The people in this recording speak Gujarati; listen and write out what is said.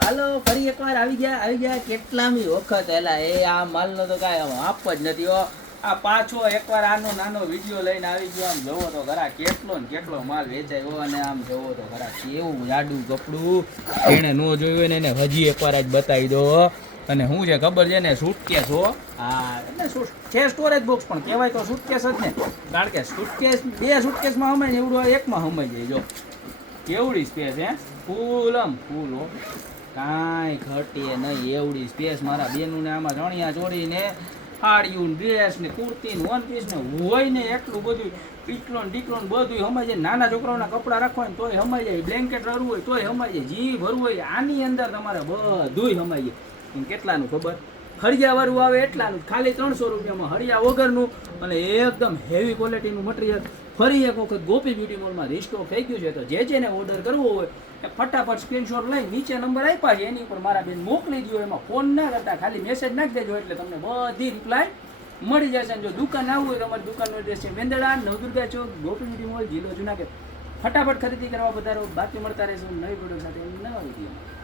હાલો ફરી એકવાર આવી ગયા કેટલામી વખત એલા એ આ માલનો તો કાંઈ માપ જ નથી હો. આ પાછો એકવાર આનો નાનો વિડીયો લઈને આવી ગયો. આમ જોવો તો ખરા કેટલો ને કેટલો માલ વેચાયો અને આમ જોવો તો ખરા કેવું જાડું કપડું એને ન જોયું હોય ને એને હજી એકવાર જ બતાવી દો. અને શું છે ખબર છે ને, સૂટકેસ હો. હા એટલે છે સ્ટોરેજ બોક્સ પણ કહેવાય તો સૂટકેસ જ ને, કારણ કે સૂટકેસ બે સૂટકેસમાં હમાય ને એવડું એકમાં હમાઈ જાય. જો કેવડી સ્પેસ હે, ફૂલ હો, કાંઈ ઘટે નહીં એવડી સ્પેસ. મારા બેનું ને આમાં ચણિયા ચોળીને સાડીયું ડ્રેસ ને કુર્તી ને વન પીસ ને હોય ને એટલું બધું પીટલો ને ડીકલો ને બધું હમાઈ જાય. નાના છોકરાઓના કપડાં રાખવા ને તોય હમાઈ જાય, બ્લેન્કેટ ભરવું હોય તોય હમાઈ જાય, જી ભરવું હોય આની અંદર તમારે બધુંય હમાઈ જાય. કેટલાનું ખબર, હળિયા વાળું આવે એટલાનું ખાલી 300 રૂપિયામાં હળિયા વગરનું અને એકદમ હેવી ક્વોલિટીનું મટીરિયલ. ફરી એક વખત ગોપી બ્યુટી મોલમાં રિસ્ટોક થઈ ગયું છે, તો જેને ઓર્ડર કરવો હોય એ ફટાફટ સ્ક્રીનશોટ લઈ નીચે નંબર આપ્યા છે એની ઉપર મારા બેન મોકલી દો. એમાં ફોન ના કરતા ખાલી મેસેજ નાખી દેજો એટલે તમને બધી રિપ્લાય મળી જશે. જો દુકાન આવવું હોય તમારી દુકાનનો એડ્રેસ છે વેંદડા નવદુર્ગા ચોક ગોપી બ્યુટી મોલ જિલ્લો જુનાગઢ. ફટાફટ ખરીદી કરવા વધારો. બાકી મળતા રહેશું નવી પ્રોડક્ટ સાથે નવા વિડીયોમાં.